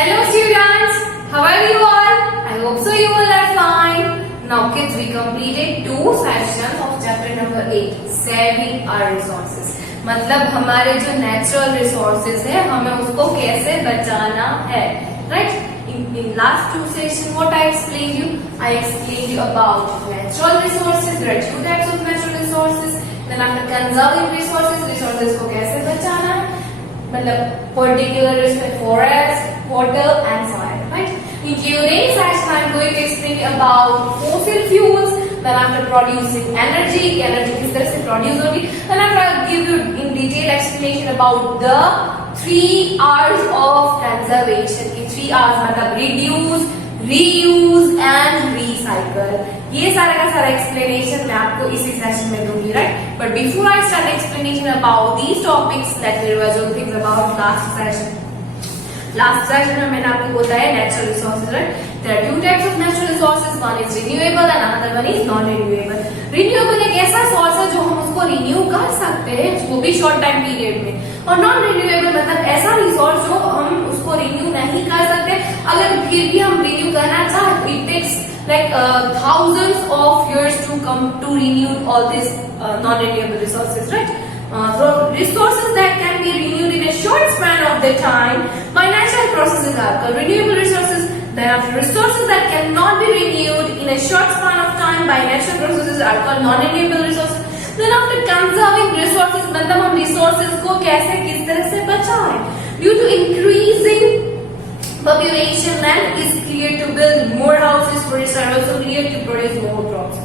Hello students, how are you all? I hope so you all are fine. Now kids, we completed 2 sessions of chapter number 8, saving our resources. मतलब हमारे जो natural resources है हमें उसको कैसे बचाना है, right? In last 2 sessions, what I explained you? I explained you about natural resources. There are 2 types of natural resources. Then after conserving resources, resources को कैसे बचाना है? मतलब particular forest, water and soil, right? In today's session, I'm going to explain about fossil fuels. Then after producing energy किस तरह से produce होगी. Then after I'll give you in detail explanation about the 3 R's of conservation. की 3 R's मतलब reduce, reuse and recycle. ये सारा का सारा explanation मैं आपको इसी सेशन में दूंगी, right? But before I start explanation about these topics, let me revise some things about last session. Last session में मैंने आपको बताया natural resources, right? There are 2 types of natural resources. One is renewable and another one is non-renewable. Renewable एक ऐसा source है जो हम उसको renew कर सकते हैं, वो भी short time period में. और non-renewable मतलब ऐसा resource जो हम उसको renew नहीं कर सकते. अगर फिर भी हम renew करना चाहें, it takes like thousands of years to come to renew all these non-renewable resources, right? So resources that can be renewed in a short span of the time by natural processes are called renewable resources. Then after resources that cannot be renewed in a short span of time by natural processes are called non-renewable resources. Then after conserving resources मतलब हम resources को कैसे किस तरह से बचाएं? Due to increasing population, land is cleared to build more houses, forests are also cleared to produce more crops.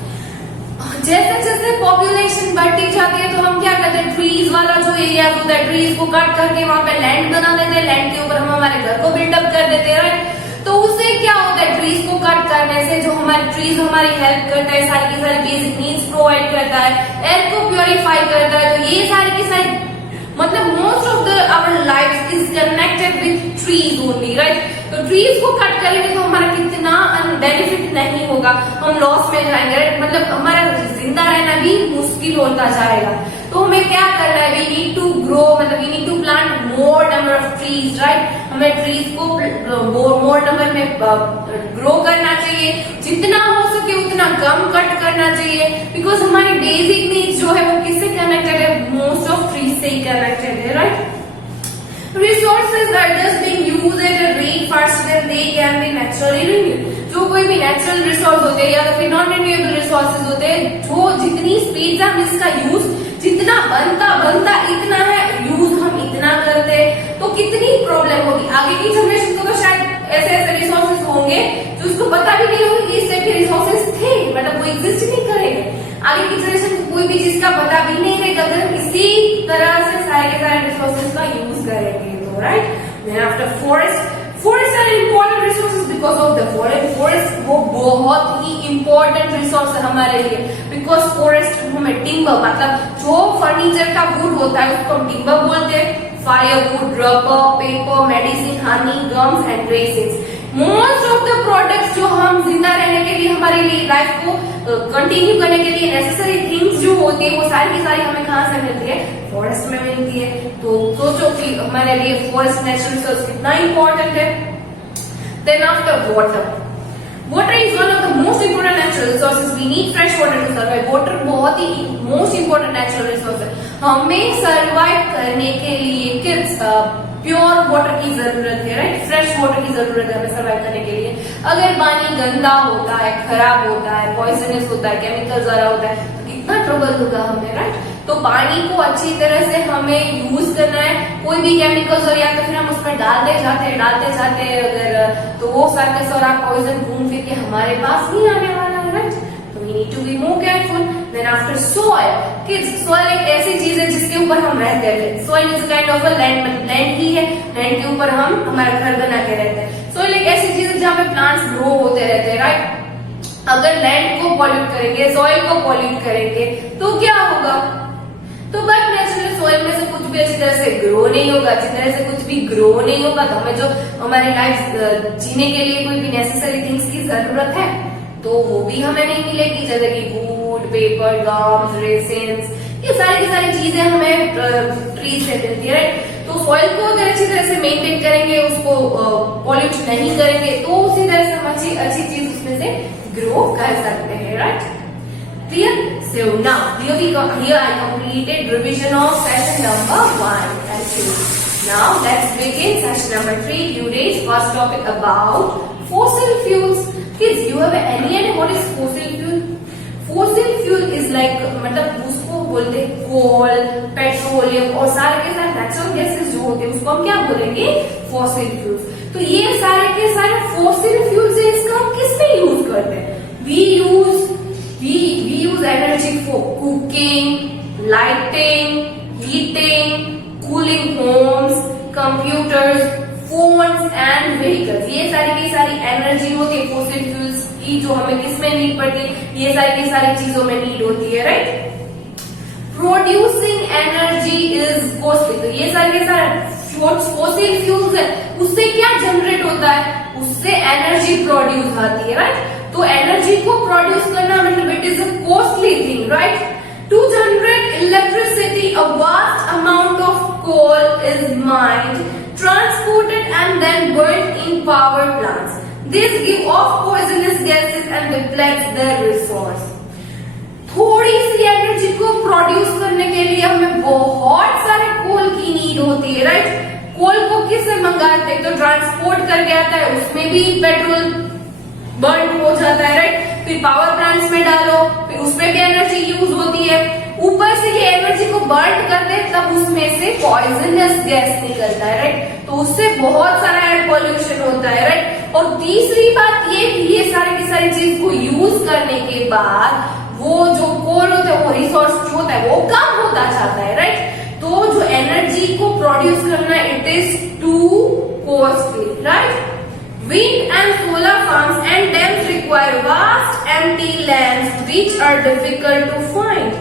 जैसे जैसे पॉपुलेशन बढ़ती जाती है तो हम क्या करते हैं, ट्रीज वाला जो एरिया होता है ट्रीज को कट करके वहां पे लैंड बना देते हैं, लैंड के ऊपर हम हमारे घर को बिल्डअप कर देते हैं, राइट? तो उससे क्या होता है, ट्रीज को कट करने से जो हमारे ट्रीज हमारी हेल्प करता है, सारी की सारी बेसिक नीड्स प्रोवाइड करता है, एयर को प्योरीफाई करता है, तो ये सारी की सारी मतलब most of the our life is connected with trees only, right? तो ट्रीज को कट करेंगे तो हमारा कितना बेनिफिट नहीं होगा, हम लॉस में जाएंगे, राइट? मतलब हमारा जिंदा रहना भी मुश्किल होता जाएगा. तो हमें क्या करना है, वी नीड टू ग्रो, मतलब we need to plant more number of trees, right? हमें ट्रीज को मोर नंबर में ग्रो करना चाहिए, जितना हो सके उतना कम कट करना चाहिए, बिकॉज हमारी बेसिक नीड्स जो है वो किससे कनेक्टेड है, मोस्ट ऑफ ट्रीज से ही कनेक्टेड है, right? Resources are just being used at a rate faster than they can be naturally renewed. जो कोई भी नेचुरल रिसोर्स होते हैं या तो फिर नॉन रिन्यूएबल रिसोर्सेज होते हैं, जो जितनी स्पीड से हम इसका यूज जितना बनता इतना है, यूज हम इतना करते हैं, तो कितनी प्रॉब्लम होगी आगे की जनरेशन को. तो शायद ऐसे ऐसे रिसोर्सेज होंगे जो उसको पता भी नहीं होगी कि इस टाइप के रिसोर्सेज थे, मतलब वो एग्जिस्ट नहीं करेंगे. आगे की जनरेशन को कोई भी चीज का पता भी नहीं रहेगा अगर हम इसी तरह से सारे के सारे रिसोर्सेज का यूज करेंगे, तो right? Then after forest are important resources because of the forest वो बहुत ही इम्पोर्टेंट रिसोर्स है हमारे लिए, बिकॉज फॉरेस्ट हमें टिम्बर मतलब जो फर्नीचर का वुड होता है उसको हम टिम्बर बोलते हैं, firewood, rubber, paper, medicine, honey, gums and resins. Most of the products जो हम जिंदा रहने के लिए हमारे लिए लाइफ को कंटिन्यू करने के लिए नेसेसरी थिंग्स जो होती है वो सारी की सारी हमें कहाँ से मिलती है, फॉरेस्ट में मिलती है. तो सोचो कि हमारे लिए फॉरेस्ट नेचुरल रिसोर्स कितना इंपॉर्टेंट है. Then after water is one of the most important natural resources. We need fresh water to survive. Water बहुत ही मोस्ट इंपोर्टेंट नेचुरल रिसोर्स है. हमें सर्वाइव करने के लिए किड्स प्योर वाटर की जरूरत है, राइट? फ्रेश वाटर की जरूरत है हमें सर्वाइव करने के लिए. अगर पानी गंदा होता है, खराब होता है, पॉइजनस होता है, केमिकल ज्यादा होता है, तो कितना ट्रबल होगा हमें, राइट? तो पानी को अच्छी तरह से हमें यूज करना है. कोई भी केमिकल्स और या तो फिर हम उसमें डालते जाते हैं अगर, तो वो सरकस और आप पॉइजन घूम फिर के हमारे पास नहीं आने वाला है, राइट? तो we need to be more careful. Then after soil, kids soil एक ऐसी चीज है जिसके ऊपर हम रहते हैं. Soil is kind of a land, land ही है, लैंड के ऊपर हम हमारा घर बना के रहते हैं. सॉइल एक ऐसी चीज है जहाँ पे प्लांट्स ग्रो होते रहते हैं, राइट? अगर लैंड को पॉल्यूट करेंगे, सॉइल को पॉल्यूट करेंगे तो क्या होगा, तो बट नेचुरल सॉइल में से कुछ भी अच्छी तरह से ग्रो नहीं होगा. अच्छी तरह से कुछ भी ग्रो नहीं होगा तो हमें जो हमारी लाइफ जीने के लिए कोई भी नेसेसरी थिंग्स की जरूरत है तो वो भी हमें नहीं मिलेगी, जैसे कि वुड, पेपर, गम्स, रेसिन्स, ये सारी की सारी चीजें हमें ट्रीज से मिलती है, राइट? तो सॉइल को अगर अच्छी तरह से मेंटेन करेंगे, उसको पॉल्यूट नहीं करेंगे तो उसी तरह से हम अच्छी चीज उसमें से ग्रो कर सकते हैं, right? Clear? So now here I completed revision of session number 1 and 2. Now let's begin session number 3. Today's first topic about fossil fuels. Kids, you have any idea what is fossil fuel? Fossil fuel is like मतलब उसको बोलते हैं कोल, petroleum और सारे के सारे natural gases जो होते हैं उसको हम क्या बोलेंगे? Fossil fuels. तो ये सारे के सारे फॉसिल फ्यूल्स है, इसका हम किस में यूज करते हैं? We use energy for cooking, lighting, heating, cooling homes, computers, phones and vehicles. ये सारी की सारी एनर्जी होती है फॉसिल फ्यूल्स की, जो हमें किस में नीड पड़ती है? ये सारी की सारी चीजों में नीड होती है, right? Producing energy is costly. तो ये सारे के सारे फॉसिल फ्यूल्स है, उससे क्या जनरेट होता है? उससे एनर्जी प्रोड्यूस होती है, राइट? तो एनर्जी को प्रोड्यूस करना मतलब it is a costly thing, right? To generate electricity a vast amount of coal is mined, transported and then burned in power plants. This give off poisonous gases and depletes their resource. थोड़ी सी energy को produce करने के लिए हमें बहुत सारे कोल की नीड होती है, राइट? कोल को किससे मंगाते हैं? तो ट्रांसपोर्ट करके आता है, उसमें भी पेट्रोल बर्न हो जाता है, राइट? फिर पावर प्लांट्स में डालो, फिर उसमें भी एनर्जी यूज होती है. ऊपर से ये एनर्जी को बर्न करते हैं तब उसमें से पॉइजनस गैस निकलता है, राइट? तो उससे बहुत सारा एयर पॉल्यूशन होता है, राइट? और तीसरी बात ये कि ये सारे की सारी चीज को यूज करने के बाद वो जो कोल होता है, वो रिसोर्स जो होता है वो कम होता जाता है, राइट? तो जो एनर्जी को प्रोड्यूस करना it is to costly, right? Wind and solar farms and dams require vast empty lands which are difficult to find.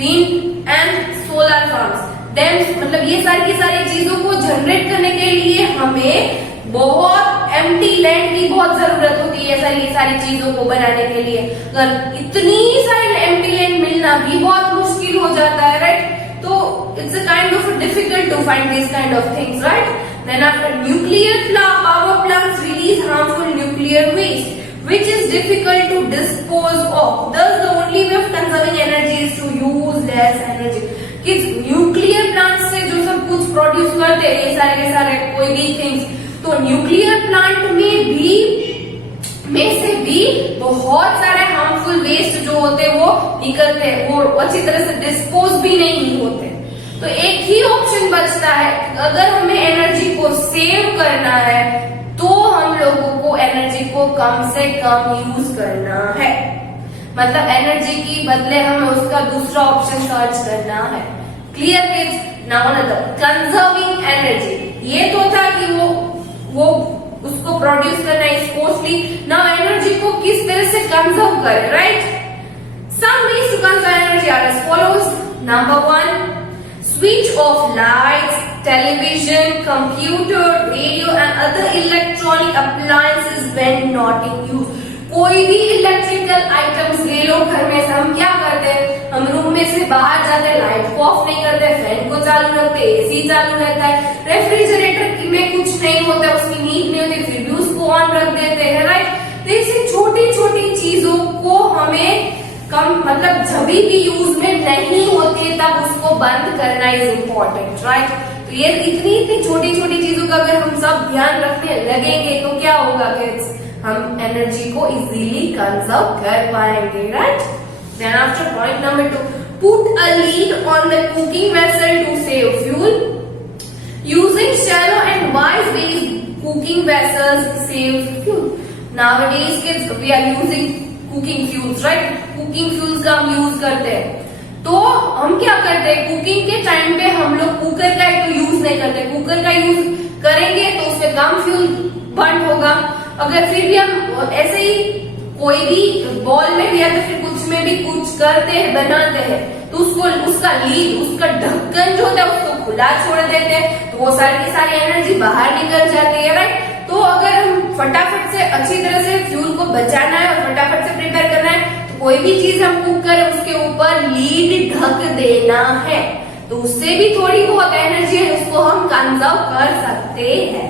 Wind and solar farms, dams मतलब ये सारी की सारी चीजों को जनरेट करने के लिए हमें बहुत एम्प्टी लैंड की बहुत जरूरत होती है सारी चीजों को बनाने के लिए. अगर इतनी सारी एम्प्टी लैंड मिलना भी बहुत मुश्किल हो जाता है, राइट? तो it's a kind of difficult to find this kind of things, right? Then after nuclear power plants release harmful nuclear waste, which is difficult to dispose of. Thus, the only way of conserving energy is to use less energy. Kids, nuclear plants से जो सब कुछ produce करते हैं ये सारे के सारे कोई भी थिंग्स, तो न्यूक्लियर प्लांट में से भी बहुत सारे हार्मफुल वेस्ट जो होते हैं वो निकलते हैं, वो अच्छी तरह से डिस्पोज भी नहीं होते. तो एक ही ऑप्शन बचता है, अगर हमें एनर्जी को सेव करना है तो हम लोगों को एनर्जी को कम से कम यूज करना है. मतलब एनर्जी की बदले हमें उसका दूसरा ऑप्शन सर्च करना है. Clear kids? Now another conserving energy. ये तो था कि वो उसको प्रोड्यूस करना इज कॉस्टली. नाउ एनर्जी को किस तरह से कंजर्व करें, right? Some ways to conserve energy are as follows. Number 1, switch off lights, television, computer, radio and other electronic appliances when not in use. कोई भी इलेक्ट्रिकल आइटम्स ले लो घर में से, हम क्या करते हैं? हम रूम में से बाहर जाते हैं, लाइट को ऑफ नहीं करते, फैन को चालू रखते, एसी चालू रहता है, रेफ्रिजरेटर में कुछ नहीं होता, उसकी नीड नहीं होती, फिर भी उसको ऑन रख देते हैं, राइट? तो ऐसी छोटी छोटी चीजों को हमें कम मतलब जब भी यूज में नहीं होती है तब उसको बंद करना इज इम्पोर्टेंट, राइट? तो ये इतनी छोटी छोटी चीजों का अगर हम सब ध्यान रखने लगेंगे तो क्या होगा किड्स? हम एनर्जी को इजीली कंजर्व कर पाएंगे, right? Then after point number 2, put a lid on the cooking vessel to save fuel. Using shallow and wise ways cooking vessels saves fuel. Nowadays kids we are using cooking fuels, right? Cooking fuels का हम use करते हैं. तो हम क्या करते हैं? Cooking के टाइम पे हम लोग कुकर का तो यूज नहीं करते. कुकर का यूज करेंगे तो उसमें कम फ्यूल बर्न होगा. अगर फिर भी हम ऐसे ही कोई भी बॉल में भी या तो फिर कुछ में भी कुछ करते हैं, बनाते हैं, तो उसको उसका लीड, उसका ढक्कन जो होता है उसको खुला छोड़ देते हैं, तो वो सारी सारी एनर्जी बाहर निकल जाती है, राइट? तो अगर हम फटाफट से अच्छी तरह से फ्यूल को बचाना है और फटाफट से प्रिपेयर करना है तो कोई भी चीज हम कुक करें उसके ऊपर लीड ढक देना है, तो उससे भी थोड़ी बहुत एनर्जी है उसको हम कंजर्व कर सकते हैं.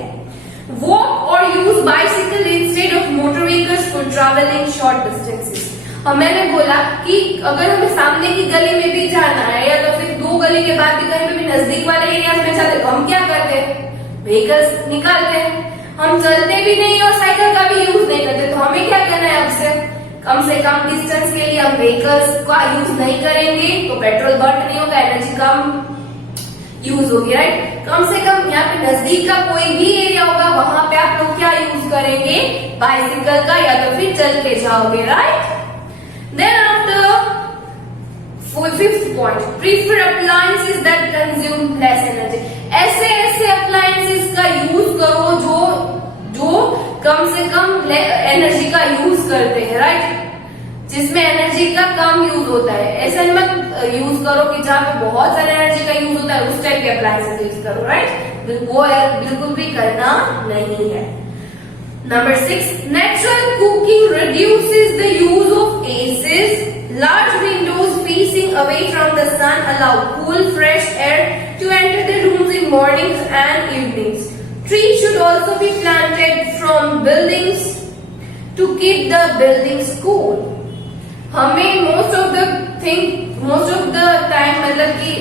Walk or use bicycle instead of motor vehicles for traveling short distances. और मैंने बोला कि अगर हमें सामने की गली में भी जाना है या तो फिर 2 गली के बाद भी कहीं पे भी नजदीक वाले एरिया में जाते तो हम क्या करते हैं, व्हीकल्स निकालते हैं। हम चलते भी नहीं और साइकिल का भी यूज नहीं करते, तो हमें क्या करना है, अब से कम डिस्टेंस के लिए हम व्हीकल्स का यूज नहीं करेंगे तो पेट्रोल बर्न नहीं होगा, एनर्जी कम यूज होगी, राइट। कम से कम यहाँ पे नजदीक का कोई भी एरिया होगा वहां पे आप लोग क्या यूज करेंगे, बाइसिकल का, या तो फिर चल के जाओगे, right. Then after fifth point, prefer appliances that consume less energy. ऐसे अप्लायंसेस का यूज करो जो कम से कम एनर्जी का यूज करते हैं, राइट, जिसमें एनर्जी का कम यूज होता है। ऐसा मत यूज करो कि जहाँ पे बहुत सारे एनर्जी का यूज होता है उस टाइप के अप्लायंसेस यूज करो, राइट। वो बिल्कुल भी करना नहीं है। Number 6, natural cooking reduces the use of ACs. Large windows facing away from the sun allow cool, fresh air to enter the rooms in mornings and evenings. Trees should also be planted from buildings to keep the buildings cool. हमें most of the time मतलब कि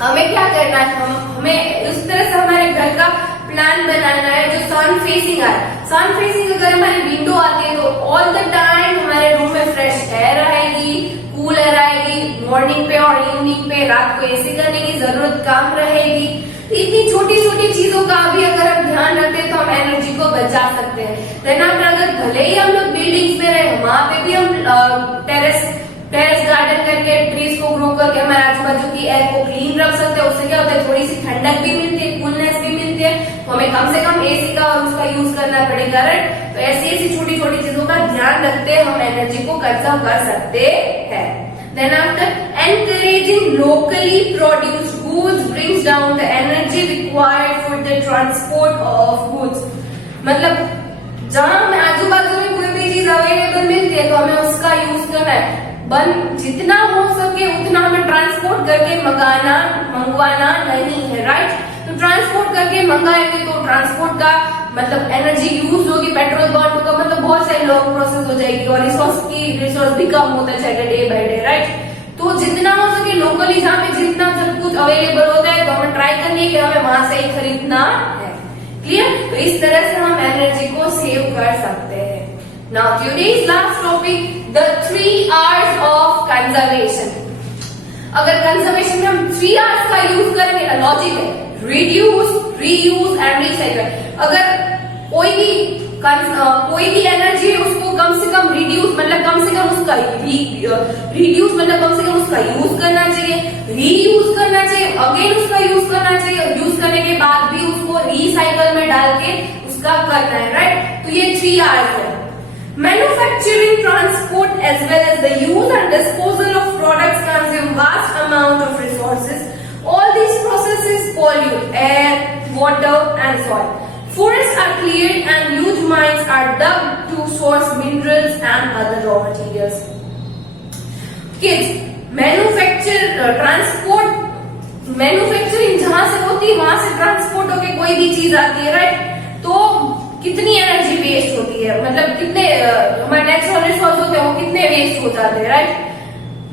हमें क्या करना है, हमें उस तरह से हमारे घर का प्लान बनाना है जो सन फेसिंग आए। सन फेसिंग अगर हमारी विंडो आती है तो ऑल द टाइम हमारे रूम में फ्रेश एयर आएगी, कूल एयर आएगी, मॉर्निंग पे और इवनिंग पे रात को एसी करने की जरूरत कम रहेगी। तो इतनी छोटी छोटी चीजों का भी अगर हम ध्यान रखते हैं तो हम एनर्जी को बचा सकते हैं। देन अगर भले ही हम लोग बिल्डिंग्स में रहे, वहां पे भी हम टेरेस गार्डन करके ट्रीज को ग्रो करके हमारे आजू बाजू की एयर को क्लीन रख सकते हैं। उससे क्या होता है, थोड़ी सी ठंडक भी मिलती है, कूलनेस भी मिलती है। तो हमें कम से कम एसी का और उसका यूज करना पड़ेगा, राइट। तो ऐसी छोटी छोटी चीजों का ध्यान रखते हम एनर्जी को कंजर्व कर सकते हैं। Then after, encouraging locally produced goods brings down the energy required for the transport of goods. मतलब जहां हमें आजू बाजू में कोई भी चीज अवेलेबल मिलती है तो हमें उसका यूज करना है। जितना हो सके उतना हमें ट्रांसपोर्ट करके मंगवाना नहीं है, राइट। तो ट्रांसपोर्ट करके मंगाएंगे तो ट्रांसपोर्ट का मतलब एनर्जी यूज होगी, पेट्रोल बर्न होगा, मतलब बहुत सारी लॉन्ग प्रोसेस हो जाएगी और रिसोर्स भी कम होता जाएगा डे बाय डे, राइट। तो जितना हो सके लोकली जहाँ पे जितना सब कुछ अवेलेबल होता है तो हमें ट्राई करनी है कि हमें वहां से ही खरीदना है, क्लियर। तो इस तरह से हम एनर्जी को सेव कर सकते हैं। Now today's last topic, the 3 R's of conservation. अगर कंजर्वेशन में हम 3 R's का यूज करेंगे ना, लॉजिक है, रिड्यूस, रीयूज एंड रिसाइकल। अगर कोई भी एनर्जी है उसको कम से कम रिड्यूस मतलब कम से कम उसका रिड्यूस मतलब कम से कम उसका यूज करना चाहिए, रीयूज करना चाहिए, अगेन उसका यूज करना चाहिए, यूज करने के बाद भी उसको रिसाइकल में डाल के उसका करना है, राइट। तो ये 3 R's है। Manufacturing, transport as well as the use and disposal of products consume vast amount of resources. All these processes pollute air, water and soil. Forests are cleared and huge mines are dug to source minerals and other raw materials. Kids, manufacturing जहां से होती है वहां से transport होके कोई भी चीज आती है, राइट। तो कितनी एनर्जी वेस्ट होती है, मतलब कितने हमारे नेचुरल रिसोर्स होते हैं वो कितने वेस्ट हो जाते हैं, राइट।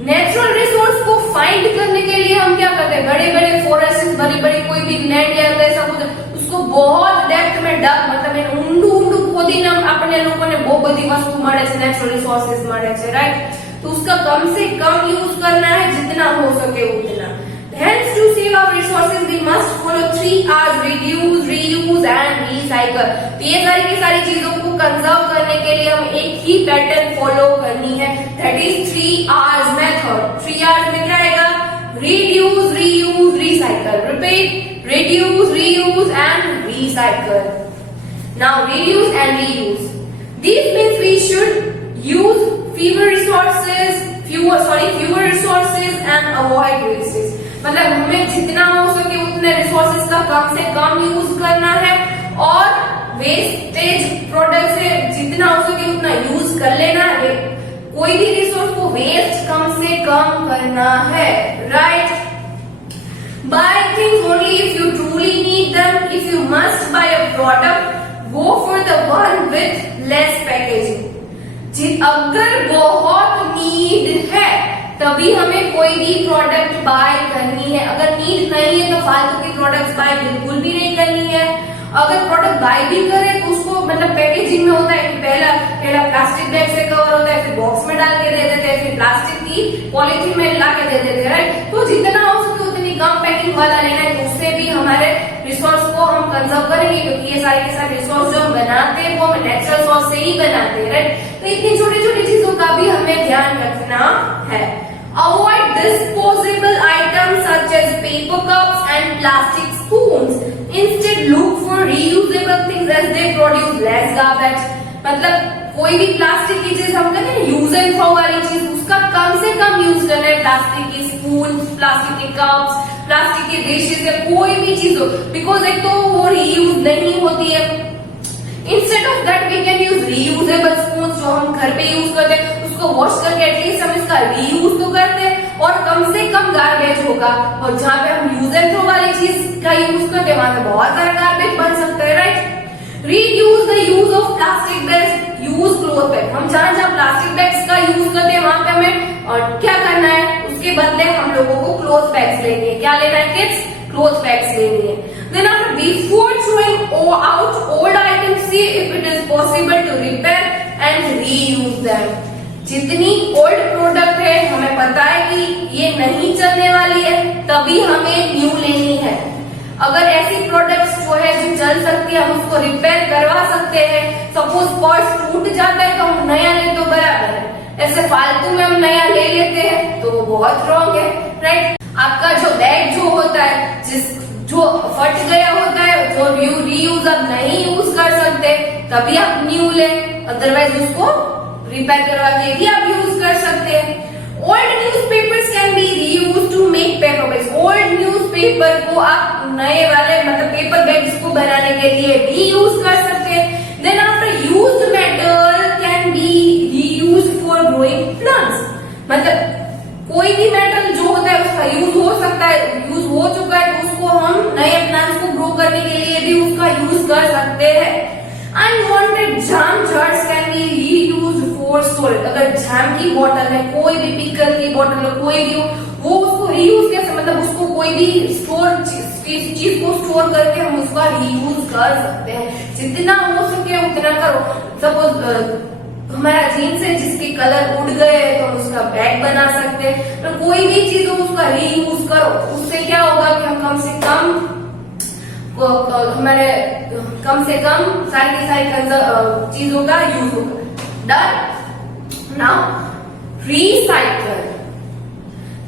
नेचुरल रिसोर्स को फाइंड करने के लिए हम क्या करते हैं, बड़े बड़े फॉरेस्ट, बड़ी बड़ी कोई भी लैंड या ऐसा कुछ उसको बहुत डेप्थ में मतलब ઊંડું ખોદીને આપણે લોકોને બહુ બધી વસ્તુ મળે છે, નેચરલ રિસોર્सेस મળે છે, राइट। तो उसका कम से कम यूज करना है, जितना हो सके उतना। Hence, to save our resources, we must follow 3 R's: reduce, reuse and recycle. तो ये सारी चीजों को कंजर्व करने के लिए हम एक ही पैटर्न फॉलो करनी है, that is 3 R's method. 3 R's में क्या आएगा, reduce, reuse, recycle. Repeat, reduce, reuse and recycle. Now, reduce and reuse. This means we should use fewer resources and avoid wastage. मतलब हमें जितना हो सके उतने रिसोर्सेज का कम से कम यूज करना है और वेस्टेज प्रोडक्ट से जितना हो सके उतना यूज कर लेना है। कोई भी रिसोर्स को वेस्ट कम से कम करना है, right. Buy things only if you truly need need them. If you must buy a product, go for the one with less packaging. अगर बहुत नीड है तभी हमें कोई भी प्रोडक्ट बाय करनी है, अगर नीड नहीं है तो फालतू की प्रोडक्ट बाय बिल्कुल भी नहीं करनी है। अगर प्रोडक्ट बाय भी करें तो उसको मतलब पैकेजिंग में होता है कि पहला प्लास्टिक बैग से कवर होता है, फिर बॉक्स में डाल के दे देते हैं, फिर प्लास्टिक की पॉलिथीन में ला के दे देते हैं, राइट। तो जितना हो सके उतनी कम पैकिंग वाला लेना है, तो उससे भी हमारे रिसोर्स को हम कंजर्व करेंगे, क्योंकि ये सारे के सारे रिसोर्स जो हम बनाते हैं वो हम नेचुरल सोर्स से ही बनाते हैं, राइट। तो इतनी छोटी छोटी चीजों का भी हमें ध्यान रखना है। Avoid disposable items such as paper cups and plastic spoons. Instead, look for reusable things as they produce less garbage. मतलब कोई भी प्लास्टिक की चीज हम कहते हैं यूज एंड थ्रो वाली चीज, उसका कम से कम यूज करना है। प्लास्टिक की स्पून, प्लास्टिक के कप्स, प्लास्टिक के डिशेज या कोई भी चीज हो, बिकॉज एक तो वो रीयूज नहीं होती है। Instead of that we can use reusable spoon जो हम घर पे यूज करते हैं, उसको वॉश करके एटलीस्ट हम इसका रीयूज तो करते हैं और कम से कम गार्बेज होगा। और जहाँ पे हम यूज एंड थ्रो वाली चीज का यूज करते हैं वहां पे बहुत सारा गार्बेज बन सकता है, right. Reuse the use of plastic bags, use cloth bag. हम जहाँ जहाँ प्लास्टिक बैग्स का यूज करते हैं वहां पे हमें और क्या करना है, उसके बदले हम लोगों को क्लोथ बैग्स लेनी है। क्या लेना है किड्स? क्लोथ बैग्स लेनी है। Then after before throwing out old items, see if it is possible to repair and reuse them. जितनी ओल्ड प्रोडक्ट है हमें पता है कि ये नहीं चलने वाली है, तभी हमें न्यू लेनी है। अगर ऐसी प्रोडक्ट्स जो है जो चल सकती है हम उसको रिपेयर करवा सकते हैं। सपोज पर्स टूट जाता है तो हम नया ले तो बराबर है, ऐसे फालतू में हम नया ले लेते हैं तो वो बहुत रॉन्ग है, राइट। आपका जो बैग जो होता है जो फट गया होता है, जो रीयूज आप नहीं यूज कर सकते, तभी आप न्यू लें, अदरवाइज उसको रिपेयर करवा के भी आप यूज कर सकते हैं। Old newspapers can be reused to make paper bags. Old newspaper को आप नए वाले मतलब पेपर बैग्स को बनाने के लिए भी यूज कर सकते हैं। Then after used metal can be reused for growing plants. मतलब कोई भी मेटल जो होता है उसका यूज हो सकता है, यूज हो चुका है तो उसको हम नए प्लांट्स को ग्रो करने के लिए भी उसका यूज कर सकते हैं। Unwanted jam jars can be reused for storage. अगर जैम की बोतल है, कोई भी पिकल की बोतल हो, कोई भी हो, वो उसको रीयूज कैसे, मतलब उसको कोई भी स्टोर चीज को स्टोर करके हम उसका रीयूज कर सकते हैं। जितना हो सके उतना करो। सपोज हमारा जीन्स है जिसके कलर उड़ गए तो हम उसका बैग बना सकते हैं। तो कोई भी चीज हो उसका रीयूज करो, उससे क्या होगा कि हम कम से कम हमारे सारी की सारी चीजों का यूज होगा। Done. Now recycle.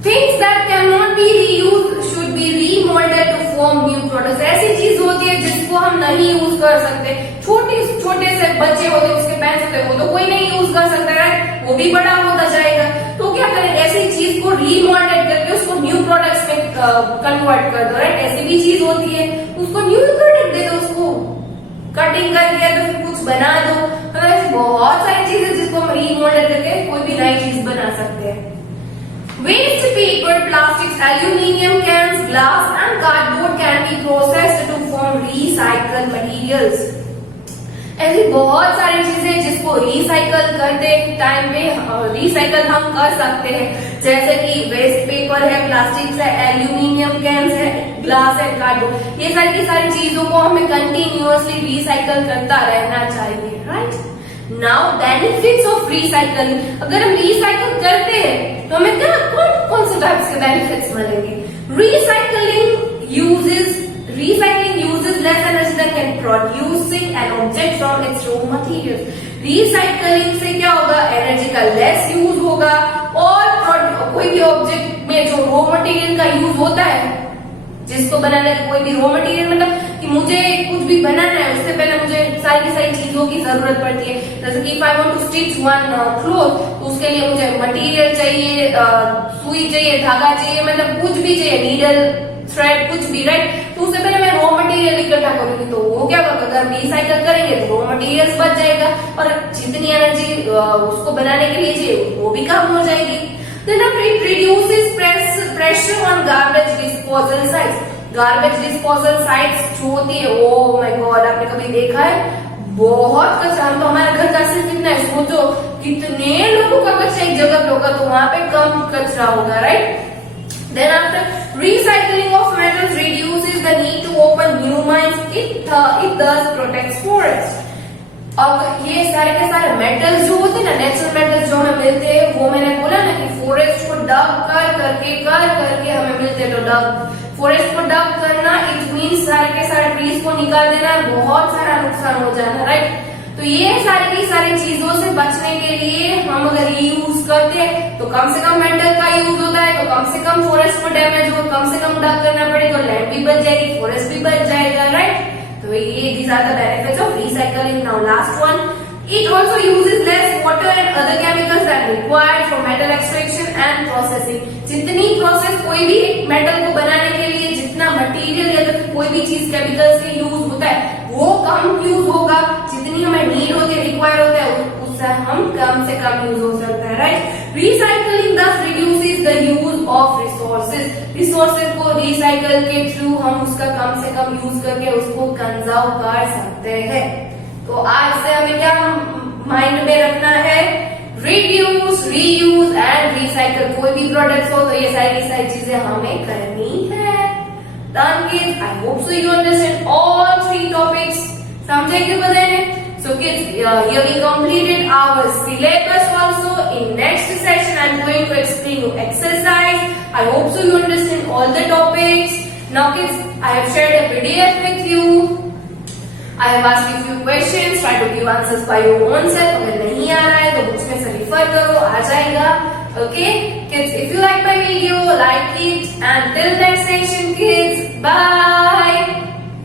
Things that can not be reused should be remoulded to form new products. ऐसी चीज होती है जिसको हम नहीं यूज कर सकते। छोटे से बच्चे होते हैं, उसके पैंट्स होते हैं, वो तो कोई नहीं यूज कर सकता, राइट। वो भी बड़ा होता जाएगा, तो क्या करें, ऐसी चीज को रीमोल्डेड करके उसको न्यू प्रोडक्ट्स में कन्वर्ट कर दो, राइट। ऐसी भी चीज होती है, उसको न्यू प्रोडक्ट दे दो, उसको कटिंग कर दिया तो फिर कुछ बना दो। तो ऐसी बहुत सारी चीजें जिसको हम रीमोल्डेड करके कोई भी नई चीज बना सकते हैं। Waste paper, plastics, aluminium cans, glass and cardboard can be processed to form recycled materials. ऐसी बहुत सारी चीजें जिसको रिसाइकल करते टाइम पे रिसाइकल हम कर सकते हैं, जैसे कि वेस्ट पेपर है, प्लास्टिक्स है, एल्यूमिनियम कैंस है, ग्लास है, कार्डबोर्ड। ये सारी की सारी चीजों को हमें कंटिन्यूअसली रिसाइकल करता रहना चाहिए, right. Now benefits of recycling. अगर हम रिसाइकल करते हैं तो हमें क्या कौन से टाइप्स के बेनिफिट्स मिलेंगे? Recycling uses less energy than can producing an object from its raw materials. Recycling से क्या होगा, एनर्जी का लेस यूज होगा और कोई भी ऑब्जेक्ट में जो रॉ मटेरियल का यूज होता है, जिसको बनाने का कोई भी रॉ मटेरियल, मतलब कि मुझे कुछ भी बनाना है उससे पहले मुझे सारी की सारी चीजों की जरूरत पड़ती है। जैसे कि if I want to stitch one cloth, तो उसके लिए मुझे मटेरियल चाहिए, सुई चाहिए, धागा चाहिए, मतलब कुछ भी चाहिए, नीडल, थ्रेड, कुछ भी, राइट। तो उससे पहले मैं रॉ मटेरियल इकट्ठा करूंगी, तो वो क्या होगा, अगर रिसाइकल करेंगे तो रॉ मटेरियल बच जाएगा और जितनी एनर्जी उसको बनाने के लिए चाहिए वो भी कम हो जाएगी। Then it reduces pressure on garbage disposal sites. Garbage disposal sites जो होती है, ओ माय गॉड, आपने कभी देखा है बहुत कचरा, हम तो हमारे घर का सिर्फ कितना है, सोचो कितने लोगों का कचरा एक जगह पे होगा, तो वहां पे कम कचरा होगा, right. Then after recycling of metals reduces the need to open new mines. It thus protects forest. अब ये सारे के सारे मेटल्स जो होते हैं ना, नेचुरल मेटल्स जो हमें मिलते हैं, वो मैंने बोला ना कि फॉरेस्ट को डग करके हमें मिलते हैं। तो डग, फॉरेस्ट को डग करना, इट मीन्स सारे के सारे ट्रीज को निकाल देना, बहुत सारा नुकसान हो जाना, राइट। तो ये सारी की सारी चीजों से बचने के लिए हम अगर यूज करते हैं तो कम से कम मेटल का यूज होता है, तो कम से कम फॉरेस्ट को डैमेज हो, कम से कम डग करना पड़े, तो लैंड भी बच जाएगी, फॉरेस्ट भी बच जाएगा, राइट। तो ये these are the benefits of recycling. Now last one, it also uses less water and other chemicals than required for metal extraction and processing. जितनी प्रोसेस कोई भी मेटल को बनाने के लिए जितना मटेरियल या तो कोई भी चीज केमिकल्स से यूज होता है वो कम यूज होगा, जितनी हमें नीड होती है, रिक्वायर होता है, उससे हम कम से कम यूज हो सकता है, right. Recycling thus reduces the use of resources. Resources को रिसाइकल के थ्रू हम उसका कम से कम यूज करके उसको कंजर्व कर सकते हैं। तो आज से हमें क्या माइंड में रखना है, रिड्यूस, रीयूज एंड रिसाइकल। कोई भी प्रोडक्ट्स हो तो ये सारी चीजें हमें करनी है। Done kids, I hope so you understand all 3 topics. समझे क्यों बताए? So kids, here we completed our syllabus also. In next session, I'm going to explain you exercise. I hope so you understand all the topics. Now kids, I have shared a PDF with you. I have asked you few questions. Try to give answers by your own self. अगर नहीं आ रहा है तो books में से refer करो, आ जाएगा. Okay, kids, if you like my video, like it, and till next session, kids, bye.